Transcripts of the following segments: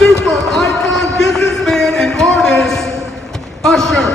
super icon, businessman, and artist, Usher.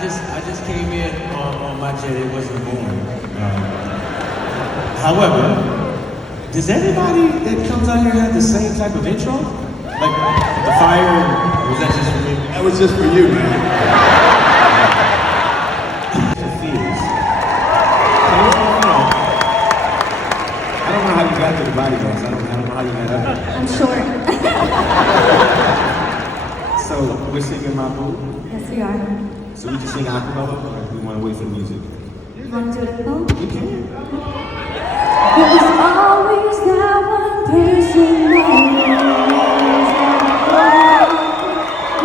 I just came in on my jet. It wasn't born. However, does everybody that comes out here have the same type of intro? Like the fire? Or was that just for me? That was just for you, man. It feels. I don't know how you got to the body guys. I don't know how you got up there. I'm short. So we're singing My Boo. Yes, we are. So we just sing acapella, or we want to wait for the music? You want to do it alone? You can. There's always that one person that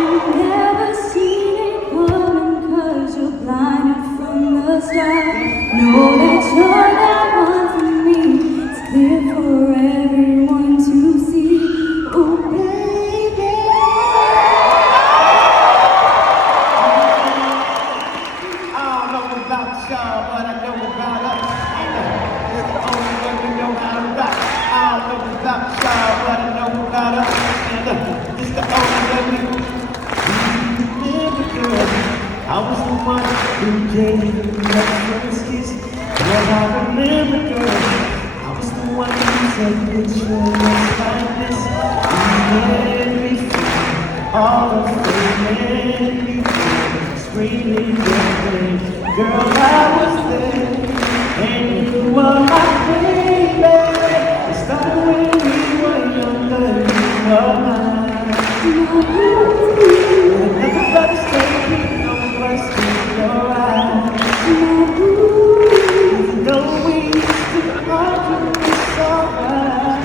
you've never seen it coming 'cause you're blinded from the start. Know that you're that one for me. It's clear for everyone to see. Oh, baby. I don't know about y'all, but I know about us. Only way we know how to rock. I don't know about y'all, but I know about us. And it's the only way we remember, girl. I was the one who gave you the first kiss. Well, I remember, girl. I was the one who said that you was like this. You made me feel all of the men you feel, screaming your name. Girl, I was there, and you were my baby. It started when we were younger, you were mine. Nothing but the same beat on the first in your eyes. Even though we used to argue, it's alright.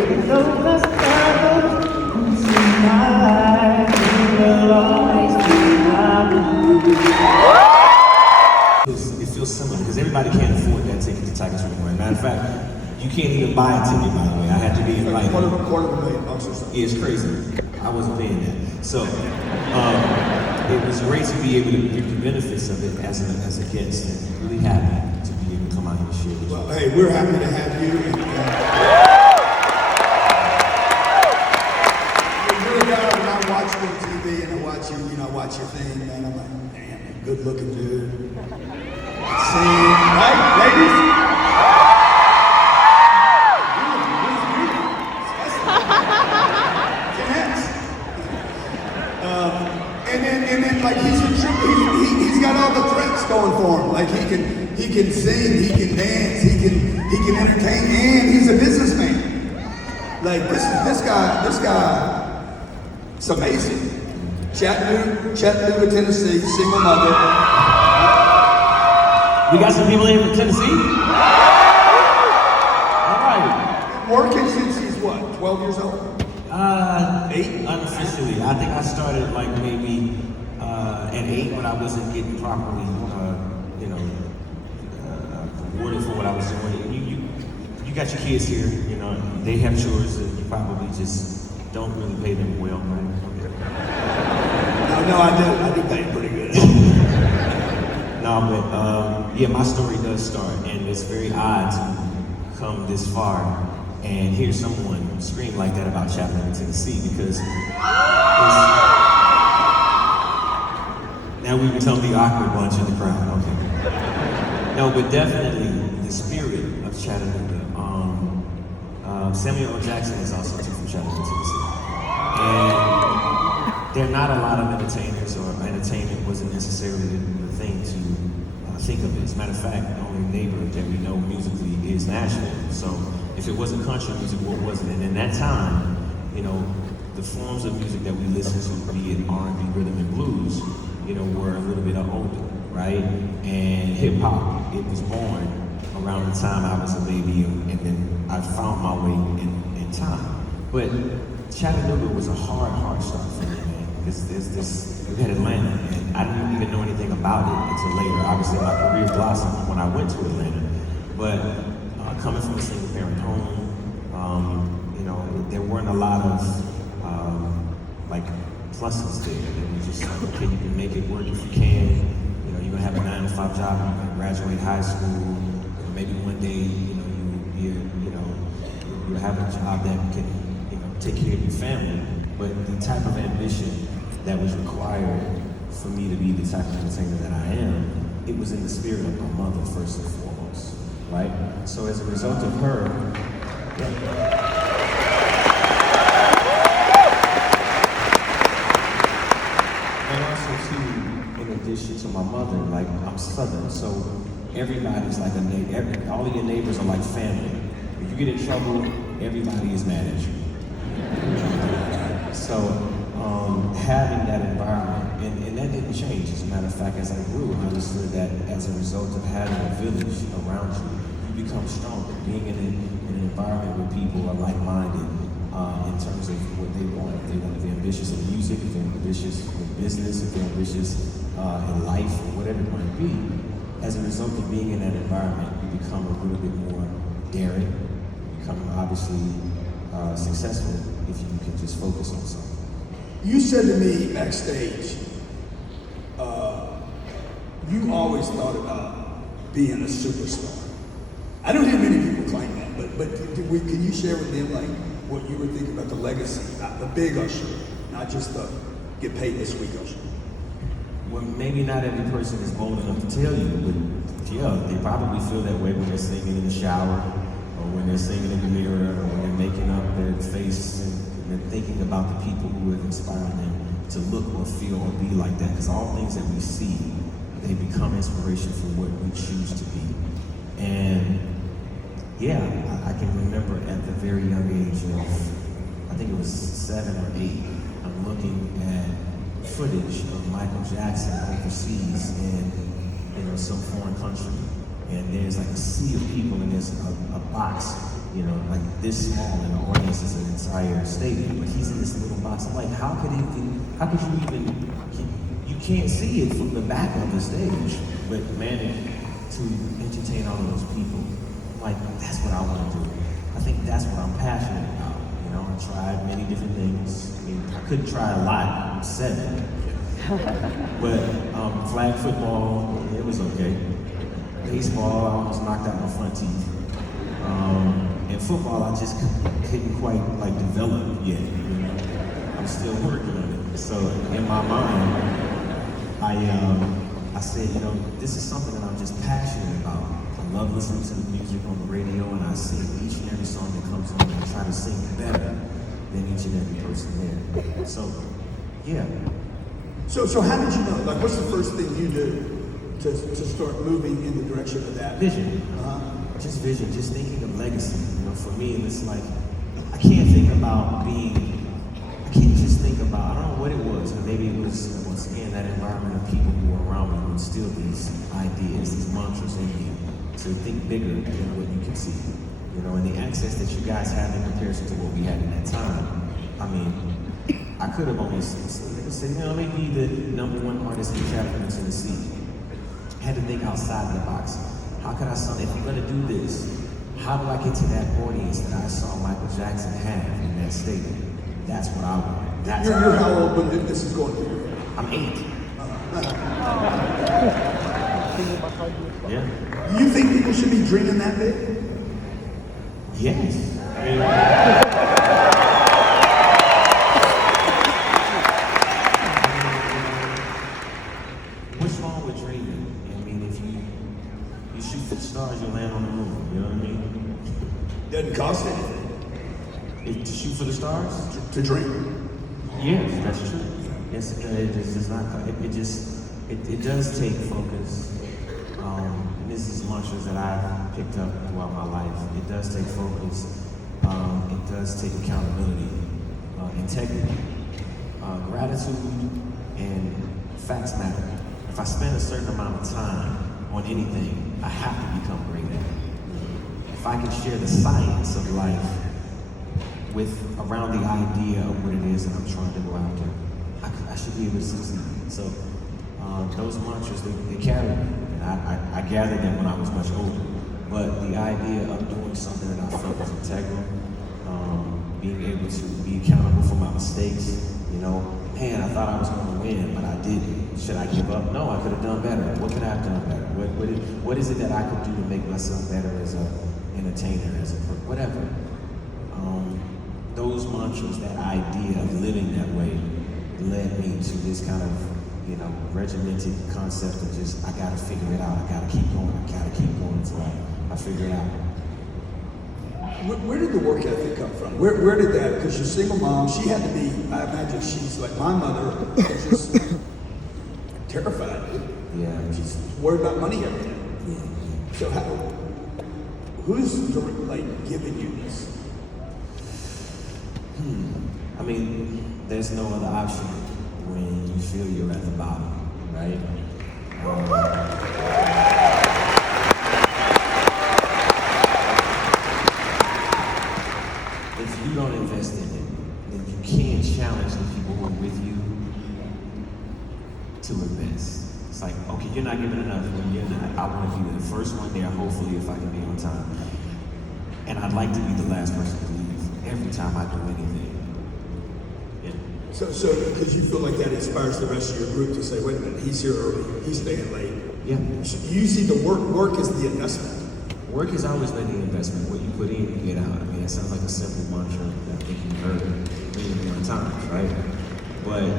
Even though that's never into my life, you will always be my boo. It feels similar because everybody can't afford that ticket to Tigers Reborn. Matter of fact, you can't even buy a ticket, by the way. I had to be invited. $250,000 or something. Yeah, it's crazy. I wasn't paying that. So it was great to be able to reap the benefits of it as a guest, and really happy to be able to come out here and share with you. Well, hey, we're happy to have you. And, you're a guy when I watch you on TV and I watch you, I watch your thing, man. I'm like, damn, good looking dude. Sing, right, ladies? And then, like he's got all the threats going for him. Like he can sing, he can dance, he can entertain, and he's a businessman. Like this guy, it's amazing. Chattanooga, Tennessee, single mother. We got some people here from Tennessee? All right. Working since he's what, 12 years old? 8? Unofficially. I think I started like maybe at 8 when I wasn't getting properly, rewarded for what I was doing. got your kids here, you know, they have chores and you probably just don't really pay them well, right? Okay. No, I do pay him pretty good. No, but yeah, my story does start, and it's very odd to come this far and hear someone scream like that about Chattanooga, Tennessee, because now we become the awkward bunch in the crowd. Okay. No, but definitely the spirit of Chattanooga. Samuel L. Jackson is also from Chattanooga, Tennessee, and there are not a lot of entertainers, or entertainment wasn't necessarily the thing to think of it. As a matter of fact, the only neighbor that we know musically is Nashville. So if it wasn't country music, what was it? And in that time, you know, the forms of music that we listened to, be it R&B, rhythm and blues, you know, were a little bit older, right? And hip hop, it was born around the time I was a baby, and then I found my way in time. But Chattanooga was a hard start for me, man. We had Atlanta, and I didn't even know anything about it until later. Obviously, my career blossomed when I went to Atlanta. But coming from a single parent home, you know, there weren't a lot of like pluses there. It was just like, okay, you can make it work if you can. You know, you're gonna have a 9-to-5 job. You're gonna graduate high school. Maybe one day, you know, you have a job that can, you know, take care of your family. But the type of ambition that was required for me to be the type of entertainer that I am, it was in the spirit of my mother first and foremost, right? So as a result of her, and also too, in addition to my mother, like I'm Southern, so everybody's like a neighbor. All of your neighbors are like family. If you get in trouble, everybody is mad at you. So having that environment, and that didn't change. As a matter of fact, as I grew, I understood that as a result of having a village around you, you become stronger. Being in an environment where people are like-minded in terms of what they want. If they're ambitious in music, if they're ambitious in business, if they're ambitious in life, or whatever it might be. As a result of being in that environment, you become a little bit more daring, you become obviously successful if you can just focus on something. You said to me backstage, you always thought about being a superstar. I don't hear many people claim that, but can you share with them like what you were thinking about the legacy, the big Usher, not just the get paid this week Usher? Well, maybe not every person is bold enough to tell you, but yeah, they probably feel that way when they're singing in the shower, or when they're singing in the mirror, or when they're making up their face, and they're thinking about the people who have inspired them to look or feel or be like that. Because all things that we see, they become inspiration for what we choose to be. And yeah, I can remember at the very young age of, I think it was 7 or 8, I'm looking at footage of Michael Jackson overseas in, you know, some foreign country, and there's like a sea of people, and there's a box, you know, like this small, and the audience is an entire stadium, but he's in this little box. I'm like, how could you even, you can't see it from the back of the stage, but manage to entertain all of those people. I'm like, that's what I want to do. I think that's what I'm passionate about. You know, I tried many different things. I mean, I couldn't try a lot. I'm 7. But flag football, it was okay. Baseball, I almost knocked out my front teeth. And football, I just couldn't quite like develop yet. You know? I'm still working on it. So in my mind, I said, you know, this is something that I'm just passionate about. I love listening to the music on the radio, and I sing each and every song that comes on, and I try to sing better than each and every person there. So, yeah. So how did you know? Like, what's the first thing you do to start moving in the direction of that? Vision. Just vision, just thinking of legacy. You know, for me, it's like, I can't think about I can't just think about, I don't know what it was, or maybe it was, once again, that environment of people who were around me who instill these ideas, these mantras in you, to think bigger than what you can see. You know, and the access that you guys have in comparison to what we had in that time, I mean, I could have only said, you know, let me be the #1 artist in Chattanooga, Tennessee. I had to think outside the box. How could I if I'm gonna do this, how do I get to that audience that I saw Michael Jackson have in that stadium? That's what I want. That's You're how old when this is going through? I'm 8. Yeah. You think people should be dreaming that big? Yes. What's wrong with dreaming? I mean, if you shoot for the stars, you'll land on the moon. You know what I mean? Doesn't cost anything To shoot for the stars? to dream. Yes, that's true. Yes, it does not. It does take focus. This is mantras that I've picked up throughout my life. It does take focus. It does take accountability, integrity, gratitude, and facts matter. If I spend a certain amount of time on anything, I have to become great at it. If I can share the science of life around the idea of what it is that I'm trying to go after, I should be able to succeed. So those mantras, they carry me. And I gathered them when I was much older. But the idea of doing something that I felt was integral, being able to be accountable for my mistakes, man, I thought I was going to win, but I didn't. Should I give up? No, I could have done better. What could I have done better? What is it that I could do to make myself better as an entertainer, whatever? Those mantras, that idea of living that way, led me to this kind of, regimented concept of just, I gotta figure it out. I gotta keep going until I figure it out. Where did the work ethic come from? Where did that? Because you're a single mom. She had to be. I imagine she's like my mother, just terrified. Yeah. She's worried about money every day. Yeah. So who's giving you this? I mean, there's no other option when you feel you're at the bottom, right? If you don't invest in it, then you can't challenge the people who are with you to invest. It's like, okay, you're not giving enough, then you're not. I want to be the first one there, hopefully, if I can be on time. And I'd like to be the last person to leave every time I do anything. Yeah. So because you feel like that inspires the rest of your group to say, wait a minute, he's here early, he's staying late. Yeah. You see the work is the investment. Work is always been the investment. What you put in, you get out. I mean, it sounds like a simple mantra that I think you've heard many times, right? But,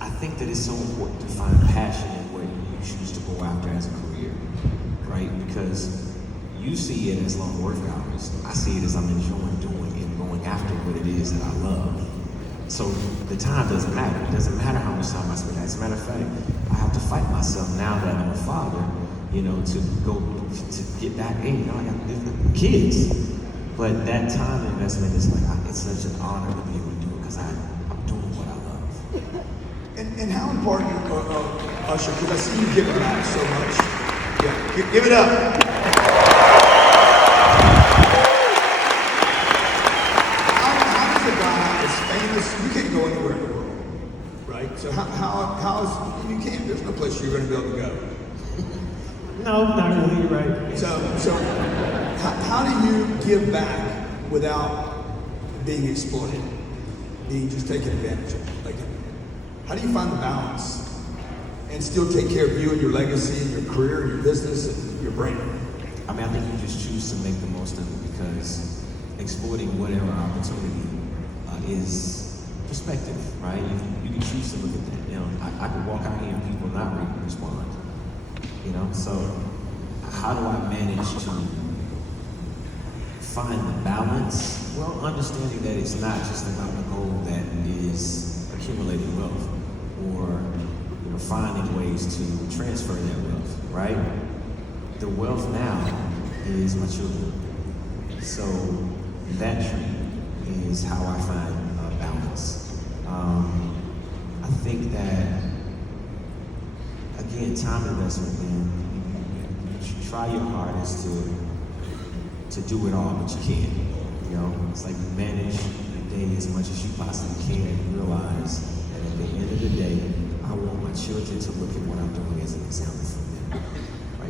I think that it's so important to find passion in what you choose to go after as a career, right? Because you see it as long work hours. I see it as I'm enjoying doing and going after what it is that I love. So the time doesn't matter. It doesn't matter how much time I spend. As a matter of fact, I have to fight myself now that I'm a father, to go to get back in. I got kids. But that time investment is it's such an honor to be able to do it because I'm doing what I love. And how important, Usher, because I see you giving back so much. Yeah, give it up. How does a guy as famous, you can't go anywhere in the world, right? So how is, you can't, there's no place you're going to be able to go. No, not really, you're right. So how do you give back without being exploited, being just taken advantage of? How do you find the balance and still take care of you and your legacy and your career and your business and your brand? I mean, I think you just choose to make the most of it because exploiting whatever opportunity is perspective, right? You can choose to look at that. I could walk out here and people not respond. So how do I manage to find the balance? Well, understanding that it's not just about the goal that is accumulating wealth or finding ways to transfer that wealth, right? The wealth now is my children. So that tree is how I find balance. I think that, again, time investment, man, you try your hardest to do it all, but you can't. It's like you manage your day as much as you possibly can and realize that at the end of the day, I want my children to look at what I'm doing as an example for them.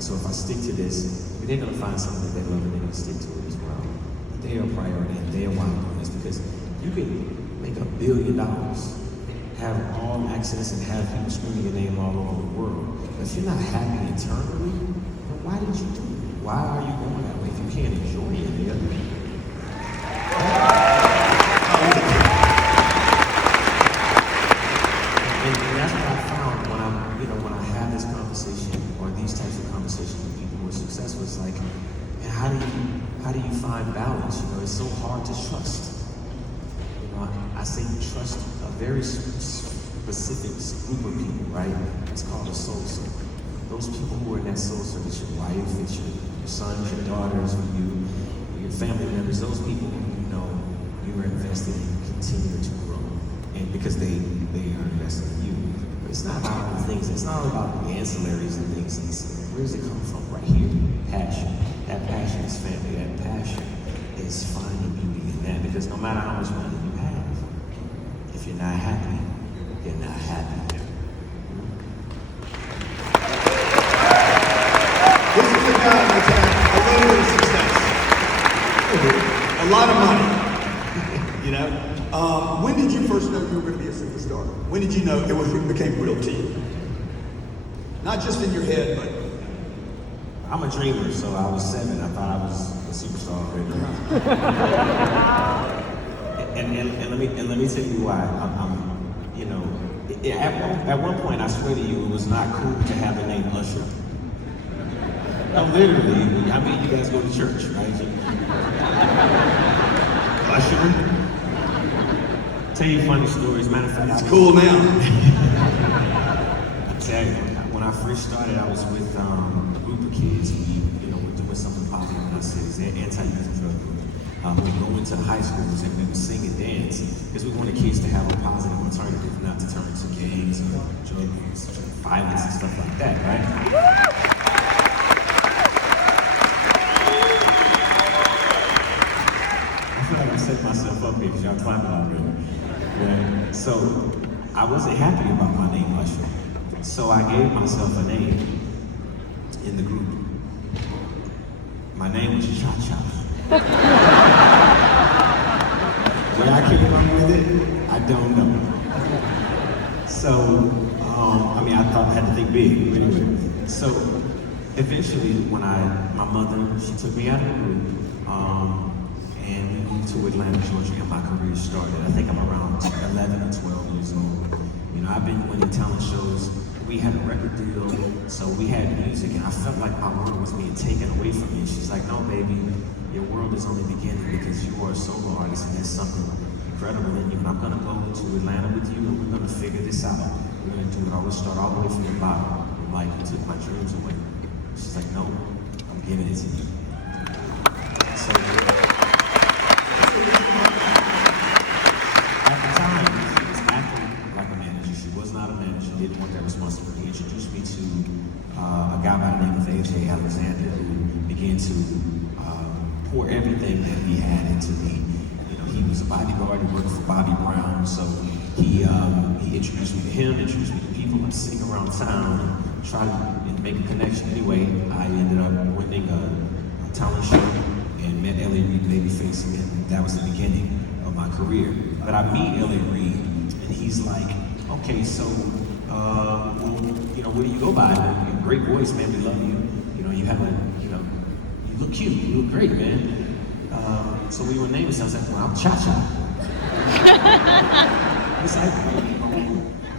So if I stick to this, they're going to find something that they love and they're going to stick to it as well. But they are a priority and they are why I'm doing this, because you can make $1 billion, have all access and have people screaming your name all over the world. But if you're not happy internally, then why did you do it? Why are you going that way if you can't enjoy it? And that's what I found when when I have this conversation or these types of conversations with people who are successful. It's like, man, how do you find balance? It's so hard to trust. I say trust a very specific group of people, right? It's called a soul circle. Those people who are in that soul circle, it's your wife, it's your sons, your daughters, your family members, those people who you are invested in continue to grow. And because they are invested in you. But it's not about the things, it's not about the ancillaries and things. Where does it come from? Right here. Passion. That passion is family. That passion is finding beauty in that. Because no matter how much money you have, if you're not happy, you're not happy. This is a guy that's had a little bit of success. A lot of money. When did you first know you were going to be a superstar? When did you know it became real to you? Not just in your head, but... I'm a dreamer, so I was 7. I thought I was a superstar already. and let me tell you why. At one point, I swear to you, it was not cool to have a name Usher. No, literally. I mean, you guys go to church, right? Usher. Tell you funny stories. Matter of fact, it's cool now. I tell you, when I first started, I was with a group of kids. We were doing something positive in our cities. They're anti-youth drug group. We would go into high schools and we would sing and dance because we wanted kids to have a positive alternative, not to turn to gangs or drug use, violence and stuff like that, right? I feel like I set myself up here because y'all clapping already. Right? So I wasn't happy about my name, Usher. So I gave myself a name in the group. My name was Cha-Cha. Where I came from with it, I don't know. So, I thought I had to think big, but anyway. So, eventually, when my mother, she took me out of the group, and we moved to Atlanta, Georgia, and my career started. I think I'm around 11 or 12 years old. I've been winning talent shows. We had a record deal, so we had music, and I felt like my world was being taken away from me. And she's like, no, baby, your world is only beginning because you are a solo artist and there's something incredible in you. And I'm gonna go to Atlanta with you and we're gonna figure this out. We're gonna do it all. We'll start all the way from the bottom. Like, you took my dreams away. She's like, no, I'm giving it to you. So, at the time, she was acting like a manager. She was not a manager. She didn't want that responsibility. He introduced me to a guy by the name of A.J. Alexander, who began to pour everything that he had into me. He was a bodyguard. He worked for Bobby Brown. So he introduced me to him, introduced me to people and sing around town and try to make a connection. Anyway, I ended up winning a talent show and met L.A. Reid Babyface, and that was the beginning of my career. But I meet L.A. Reid, and he's like, okay, so, what do you go by? You have a great voice, man, we love you. You have you look cute, you look great, man. So we were naming ourselves, I was like, well, I'm Cha-Cha. It's like,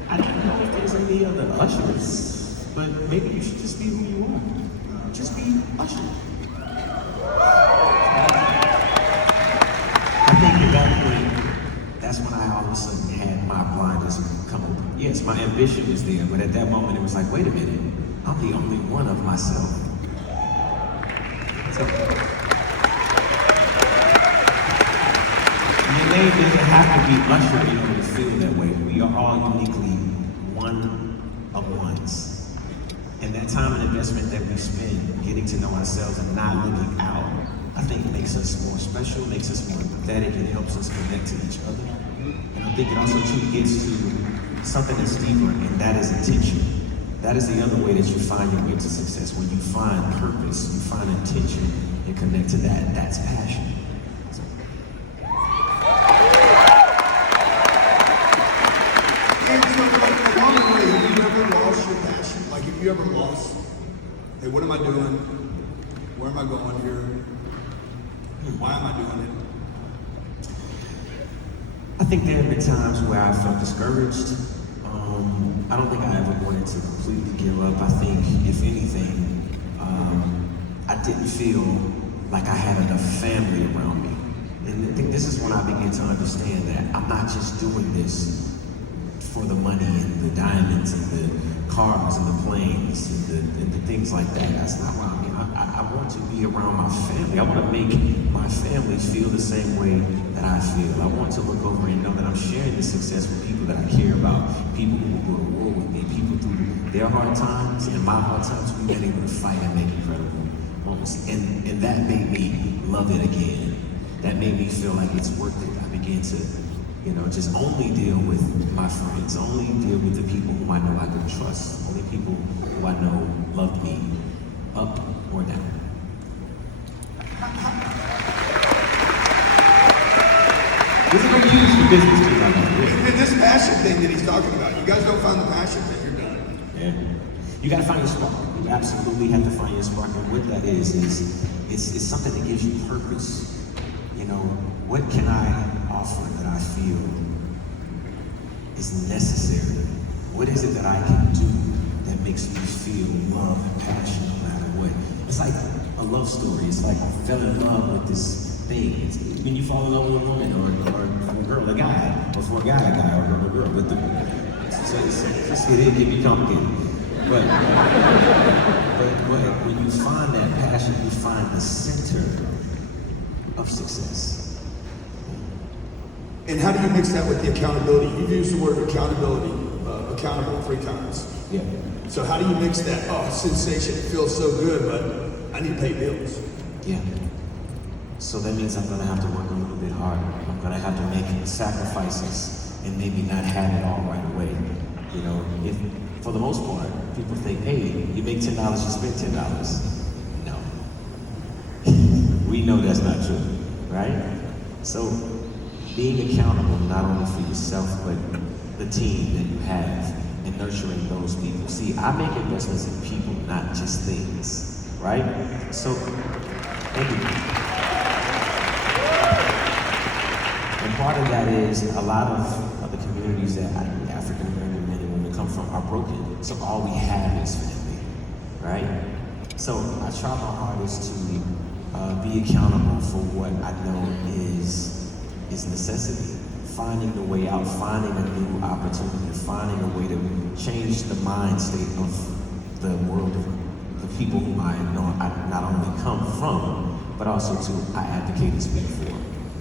I don't know if there's any other Ushers, but maybe you should just be who you are. Just be Usher. I think at that point, that's when I all of a sudden had my blinders come open. Yes, my ambition was there, but at that moment it was like, wait a minute, I'm the only one of myself. So, your name doesn't have to be Usher in order to feel that way. We are all uniquely one of ones. And that time and investment that we spend getting to know ourselves and not looking out, I think makes us more special, makes us more empathetic, and helps us connect to each other. And I think it also too gets to something that's deeper, and that is intention. That is the other way that you find your way to success. When you find purpose, you find intention, and connect to that. That's passion. So. And so, like, along the way, have you ever lost your passion? Like, have you ever lost, hey, what am I doing? Where am I going here? Why am I doing it? I think there have been times where I felt discouraged. I don't think I ever wanted to completely give up. I think, if anything, I didn't feel like I had enough family around me. And I think this is when I began to understand that I'm not just doing this for the money and the diamonds and the cars and the planes and the things like that. That's not what I mean. I want to be around my family. I want to make my family feel the same way that I feel. I want to look over and know that I'm sharing this success with people that I care about, people who will go to war with me, people through their hard times and my hard times. We've been able to fight and make incredible moments. And that made me love it again. That made me feel like it's worth it. I began to, just only deal with my friends, only deal with the people whom I know I could trust, only people who I know loved me, up or down. This is what you use for business people. And this passion thing that he's talking about, you guys don't find the passion thing, you're done. Yeah. You gotta find your spark. You absolutely have to find your spark. And what that is it's something that gives you purpose. What can I offer that I feel is necessary? What is it that I can do that makes me feel love and passion no matter what? It's like a love story. It's like I fell in love with this thing. It's when you fall in love with a woman or a girl, a guy, or for a guy, or a girl. But it can be complicated. But when you find that passion, you find the center of success. And how do you mix that with the accountability? You've used the word accountability, accountable 3 times. Yeah. So how do you mix that? Oh, sensation, it feels so good, but I need to pay bills. Yeah. So that means I'm gonna have to work a little bit harder. I'm gonna have to make sacrifices and maybe not have it all right away. If for the most part, people think, hey, you make $10, you spend $10. No. We know that's not true, right? So being accountable not only for yourself, but the team that you have and nurturing those people. See, I make investments in people, not just things, right? So, thank you. And part of that is a lot of the communities that African American men and women come from are broken. So all we have is family, right? So I try my hardest to be accountable for what I know is necessity. Finding the way out, finding a new opportunity, finding a way to change the mind state of the world of the people whom I know I not only come from, but also I advocate and speak for.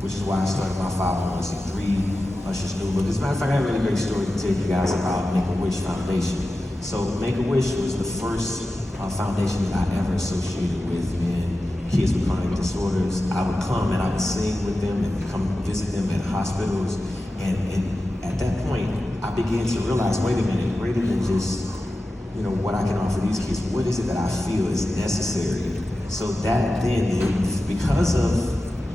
Which is why I started my 501c3 Usher's New Look. As a matter of fact, I have a really great story to tell you guys about Make-A-Wish Foundation. So Make-A-Wish was the first foundation that I ever associated with, and kids with chronic disorders. I would come and I would sing with them and come visit them at hospitals. And at that point, I began to realize, wait a minute, greater than just, what I can offer these kids, what is it that I feel is necessary? So that then, because of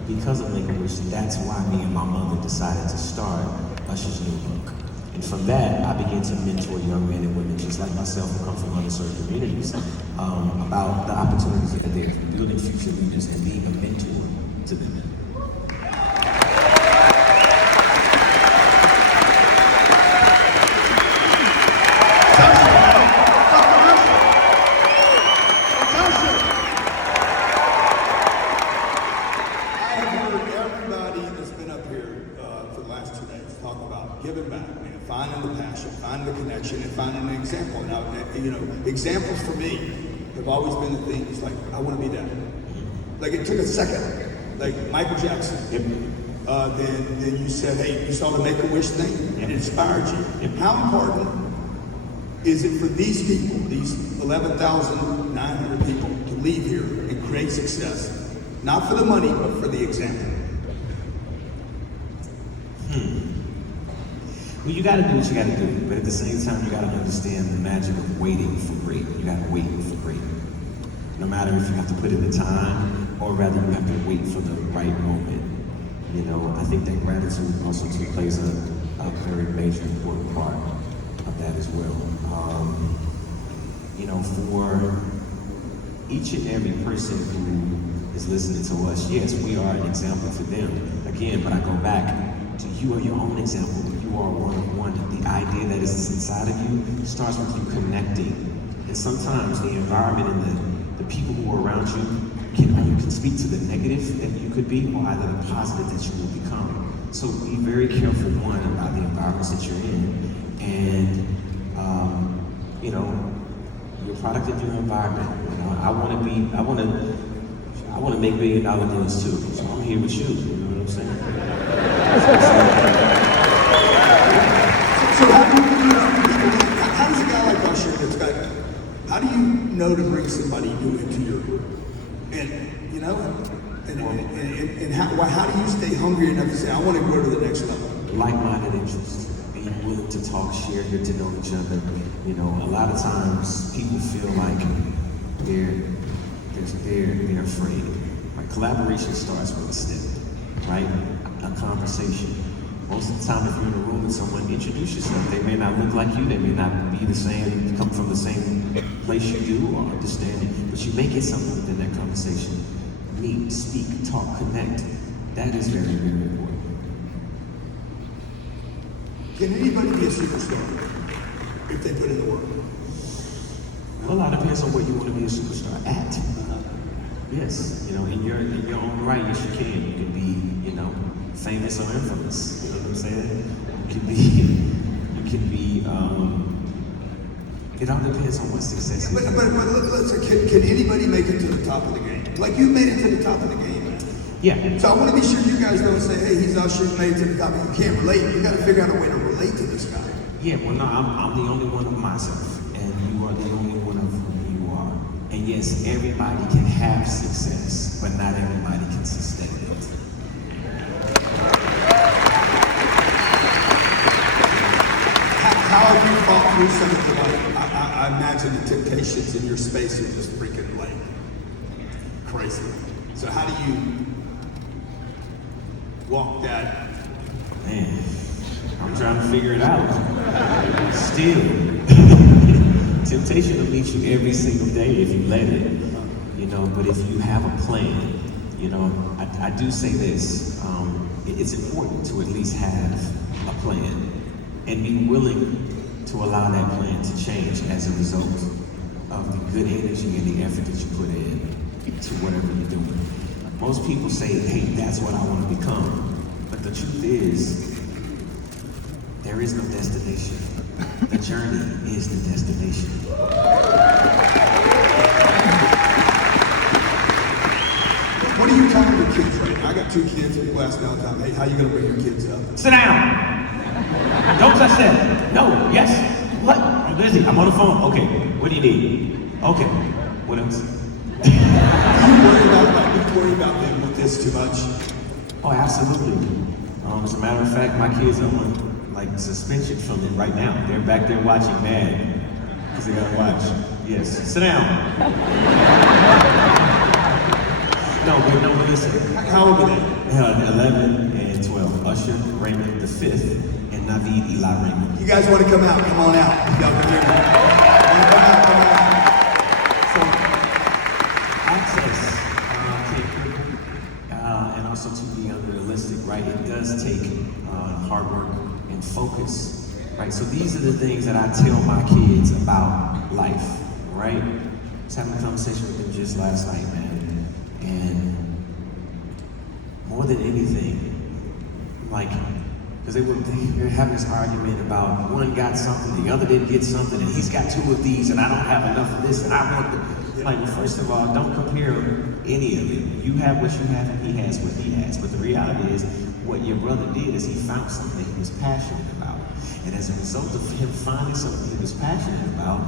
Make-A-Wish, that's why me and my mother decided to start Usher's New Look. And from that, I began to mentor young men and women just like myself who come from underserved communities about the opportunities that are there, building future leaders and being a mentor to them. Giving back, man, finding the passion, finding the connection, and finding an example. Now, examples for me have always been the things like, I want to be that. Like, it took a second. Like, Michael Jackson. Yep. Then you said, hey, you saw the Make-A-Wish thing, and it inspired you. Yep. How important is it for these people, these 11,900 people, to leave here and create success? Not for the money, but for the example. Well, you gotta do what you gotta do, but at the same time, you gotta understand the magic of waiting for great. You gotta wait for great. No matter if you have to put in the time, or rather you have to wait for the right moment. You know, I think that gratitude also too plays a very major important part of that as well. You know, for each and every person who is listening to us, yes, we are an example to them. Again, but I go back to you are your own example. You are one of one. The idea that is inside of you starts with you connecting. And sometimes the environment and the people who are around you can speak to the negative that you could be, or either the positive that you will become. So be very careful, one, about the environments that you're in, and you know, you're a product of your environment. You know, I want to make $1 billion deals too. So I'm here with you. You know what I'm saying? So how does a guy like Usher that's got, how do you know to bring somebody new into your group? And, you know, and how do you stay hungry enough to say, I want to go to the next level? Like-minded interests, being willing to talk, share, get to know each other. You know, a lot of times people feel like they're afraid. Right? Collaboration starts with a step, right? A conversation. Most of the time, if you're in a room with someone, introduce yourself. They may not look like you, they may not be the same, come from the same place you do or understanding, but you make it something within that conversation. Meet, speak, talk, connect. That is very, very important. Can anybody be a superstar if they put in the work? Well, a lot depends on what you want to be a superstar at. Yes, you know, in your own right, yes you can. You can be, you know, famous or infamous. You know what I'm saying? You can be. It all depends on what success is. But let's say, can anybody make it to the top of the game? Like you made it to the top of the game, man. Yeah. So I want to be sure you guys don't say, hey, he's Usher, he made it to the top. You can't relate. You got to figure out a way to relate to this guy. Yeah, well, no, I'm the only one of myself, and you are the only one of who you are. And yes, everybody can have success, but not everybody can sustain it. How have you fought through some of the, like, I imagine the temptations in your space are just freaking, like, crazy. So how do you walk that? Man, I'm trying to figure it out. Still, temptation will meet you every single day if you let it. You know, but if you have a plan, you know, I do say this, it's important to at least have a plan and be willing to allow that plan to change as a result of the good energy and the effort that you put in to whatever you're doing. Most people say, hey, that's what I want to become. But the truth is, there is no destination. The journey is the destination. What are you telling your kids right now? I got 2 kids. People ask me all the time, hey, how are you going to bring your kids up? Sit down. Don't touch that. No, yes. What? I'm busy. I'm on the phone. Okay. What do you need? Okay. What else? Do you worry about them with this too much? Oh, absolutely. As a matter of fact, my kids are on like suspension from it right now. They're back there watching Mad because they gotta watch. Yes. Sit down. No, but listen. How old are they? 11 and 12. Usher Raymond the 5th and Naveed Eli Raymond. You guys want to come out? Come on out. Y'all can hear me. Come out, come on out. So, access, and also to be unrealistic, right? It does take hard work and focus, right? So these are the things that I tell my kids about life, right? I was having a conversation with them just last night, man, and more than anything, like, because they were having this argument about one got something, the other didn't get something, and he's got 2 of these, and I don't have enough of this, and I want the, like, first of all, don't compare any of it. You have what you have, and he has what he has. But the reality is, what your brother did is he found something he was passionate about. And as a result of him finding something he was passionate about,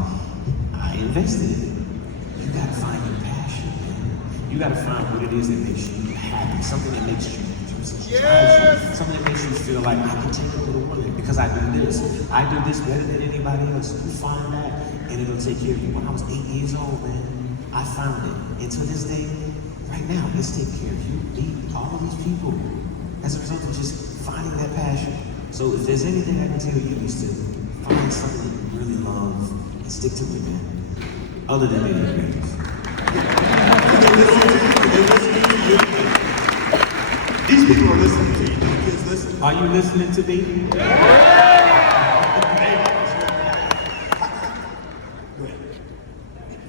I invested in it. You gotta find your passion, man. You gotta find what it is that makes you happy, something that makes you something that drives you, something that makes you feel like I can take it to the woman because I do this better than anybody else. You find that, and it'll take care of you. When I was 8 years old, man, I found it. And to this day, right now, it's taking care of you, me, all of these people, as a result of just finding that passion. So if there's anything I can tell you, is to find something that you really love and stick to it, man. Other than video games. These people are listening to you. Don't kids listen? Are you listening to me?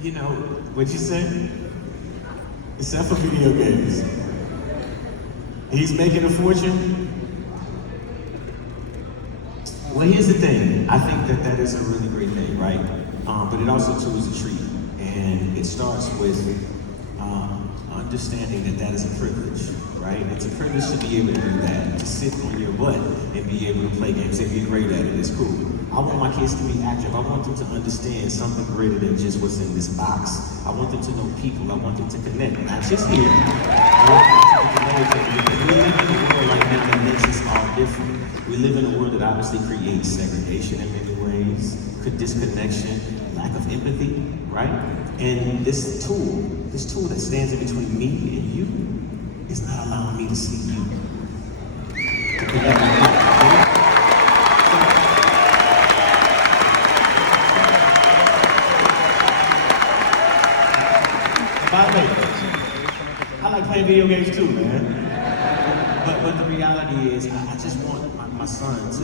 You know, what'd you say? Except for video games. He's making a fortune. Well, here's the thing. I think that is a really great thing, right? But it also too is a treat. And it starts with understanding that is a privilege, right? It's a privilege to be able to do that, to sit on your butt and be able to play games and be great at it. It's cool. I want my kids to be active. I want them to understand something greater than just what's in this box. I want them to know people. I want them to connect, not just here. I want them to connect because we live in a world right now that makes us all different. We live in a world that obviously creates segregation in many ways, disconnection, lack of empathy, right? And this tool that stands in between me and you is not allowing me to see you. To connect with you. By the way, I like playing video games too, man. But the reality is, I just want my son to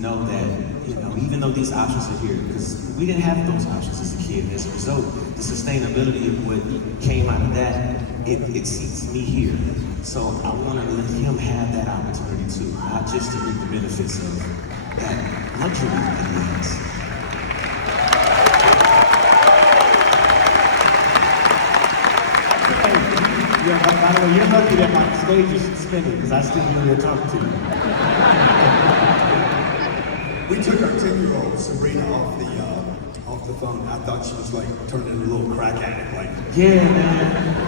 know that, you know, even though these options are here, because we didn't have those options as a kid, and as a result, the sustainability of what came out of that, it seats me here. So I want to let him have that opportunity too, not just to reap the benefits of that luxury that he has. Yeah, by the way, you're lucky that my stage is spinning because I still hear you talking to you. We took our 10-year-old Sabrina off the phone. I thought she was like turning into a little crack addict, like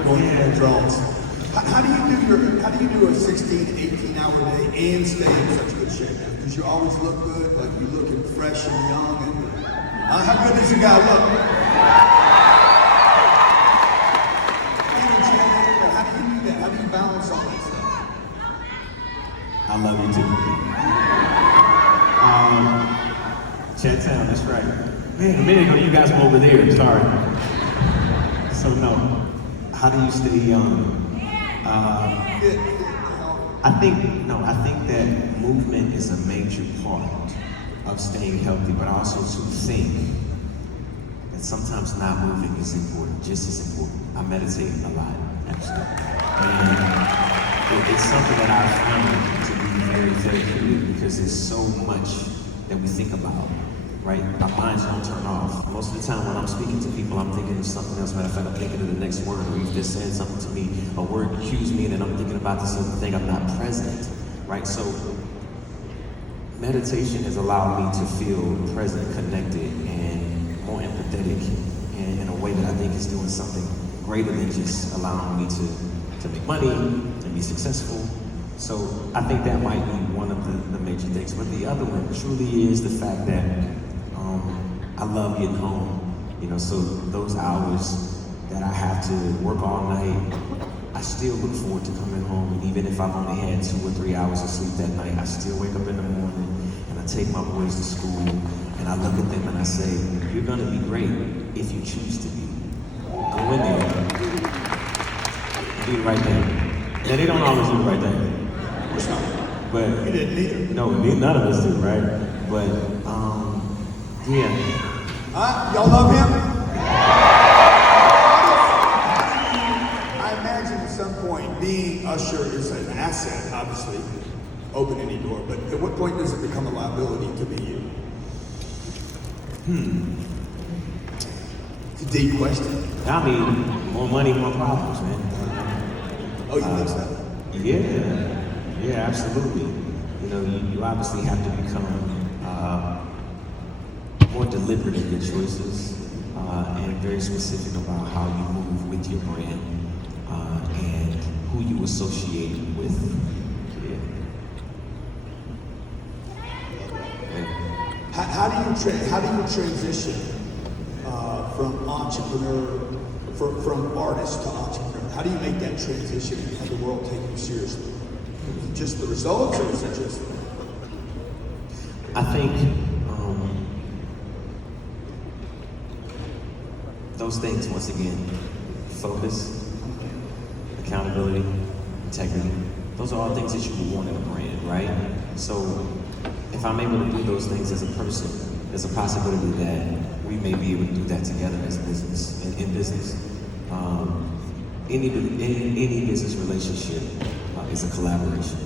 going through withdrawals. How do you do a 16, 18-hour day and stay in such good shape? Because you always look good, like you're looking fresh and young. And how good does your guy look? How do you balance all that stuff? I love you too. Chattown, that's right. Man, a minute ago you guys were over there, sorry. So no, how do you stay young? I think that movement is a major part of staying healthy, but also to think that sometimes not moving is important, just as important. I meditate a lot, actually. And it's something that I found to be very therapeutic because there's so much that we think about, right? Our minds don't turn off. Most of the time when I'm speaking to people, I'm thinking of something else. Matter of fact, I'm thinking of the next word, or you've just said something to me, a word cues me, and then I'm thinking about this other thing. I'm not present, right? So meditation has allowed me to feel present, connected, and more empathetic, and in a way that I think is doing something greater than just allowing me to make money, to be successful. So I think that might be one of the major things. But the other one truly is the fact that I love getting home. You know, so those hours that I have to work all night, I still look forward to coming home. And even if I've only had 2 or 3 hours of sleep that night, I still wake up in the morning and I take my boys to school and I look at them and I say, you're gonna be great if you choose to be. Go in there, do the right thing. Now they don't always do the right thing. But You didn't either. no, none of us do, right? But yeah. Y'all love him? I imagine at some point being usher is an asset, obviously, open any door, but at what point does it become a liability to be you? It's a deep question. I mean, more money, more problems, man. Oh, you think so? Yeah, absolutely. You know, you obviously have to become more deliberate in your choices and very specific about how you move with your brand and who you associate with. Yeah. How do you transition from entrepreneur, from artist to entrepreneur? How do you make that transition and have the world take you seriously? Is it just the results, or is it just? I think those things, once again, focus, accountability, integrity, those are all things that you would want in a brand, right? So if I'm able to do those things as a person, there's a possibility that we may be able to do that together as business, in business. Any business relationship is a collaboration,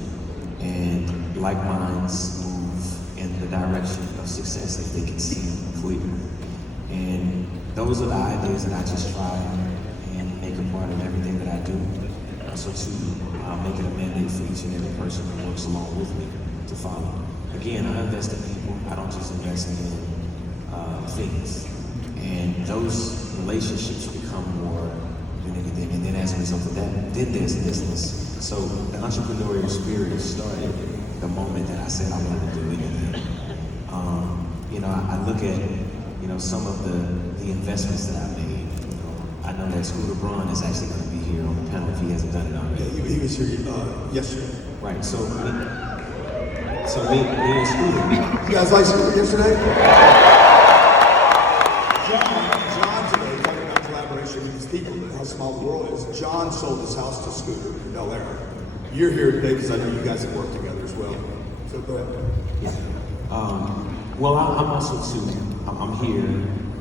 and like minds move in the direction of success if they can see clear. And those are the ideas that I just try and make a part of everything that I do. So to make it a mandate for each and every person who works along with me to follow. Again, I invest in people. I don't just invest in things. And those relationships become more than anything. And then as a result of that, then there's business. So the entrepreneurial spirit started the moment that I said I wanted to do anything. I look at, some of the investments that I made. I know that Scooter Braun is actually going to be here on the panel if he hasn't done it already. Yeah, he was here yesterday. Right. So me and Scooter. You guys like Scooter yesterday? John today, talking about collaboration with these people and how small the world is. John sold his house to Scooter in Bel Air. You're here today because I know you guys have worked together as well. So go ahead. Yeah. Well, I'm also too. I'm here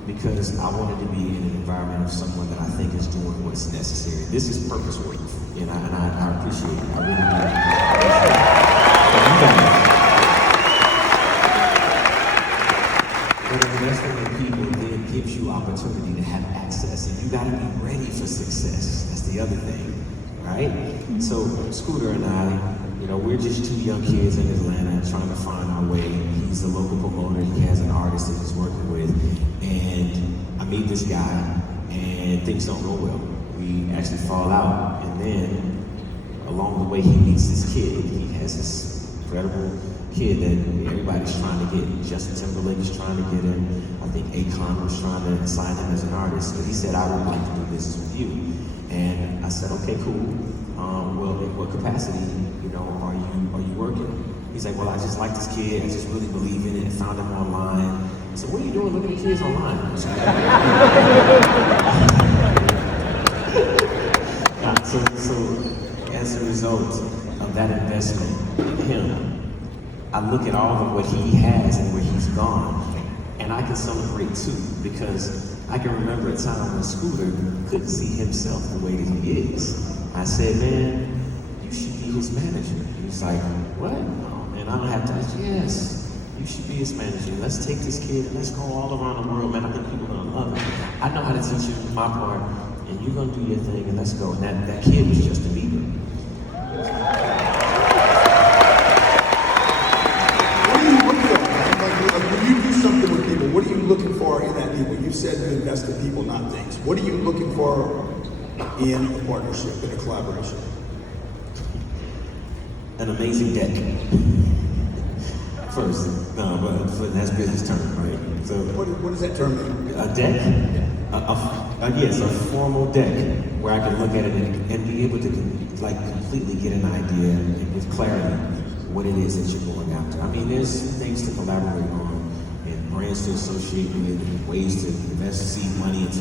because I wanted to be in an environment of someone that I think is doing what's necessary. This is purpose work, and I appreciate it. I really do. But investing in people then gives you opportunity to have access, and you got to be ready for success. That's the other thing, right? So Scooter and I, we're just two young kids in Atlanta trying to find our way. He's a local promoter. He has an artist that he's working with, and I meet this guy, and things don't go well. We actually fall out, and then along the way, he meets this kid. He has this incredible kid that everybody's trying to get. Justin Timberlake is trying to get him. I think Akon was trying to sign him as an artist. But he said, I would like to do business with you. And I said, okay, cool. Well, in what capacity, are you working? He's like, well, I just like this kid. I just really believe in it. I found him online. I said, what are you doing looking at kids online? So as a result of that investment in him, I look at all of what he has and where he's gone, and I can celebrate too, because I can remember a time when Scooter couldn't see himself the way that he is. I said, man, you should be his manager. He's like, what? And I don't have to ask, yes, you should be his manager. Let's take this kid and let's go all around the world, man. I think people are gonna love it. I know how to teach you my part, and you're gonna do your thing, and let's go. And that kid was Justin Bieber. What are you looking at? Like, when you do something with people, what are you looking for in that people? You said you invest in people, not things. What are you looking for in a partnership, in a collaboration? An amazing deck. First, but that's business term, right? So what does that term mean? A deck? Yes, a formal deck where I can look at it and be able to completely get an idea and with clarity what it is that you're going after. I mean, there's things to collaborate on and brands to associate with and ways to invest seed money into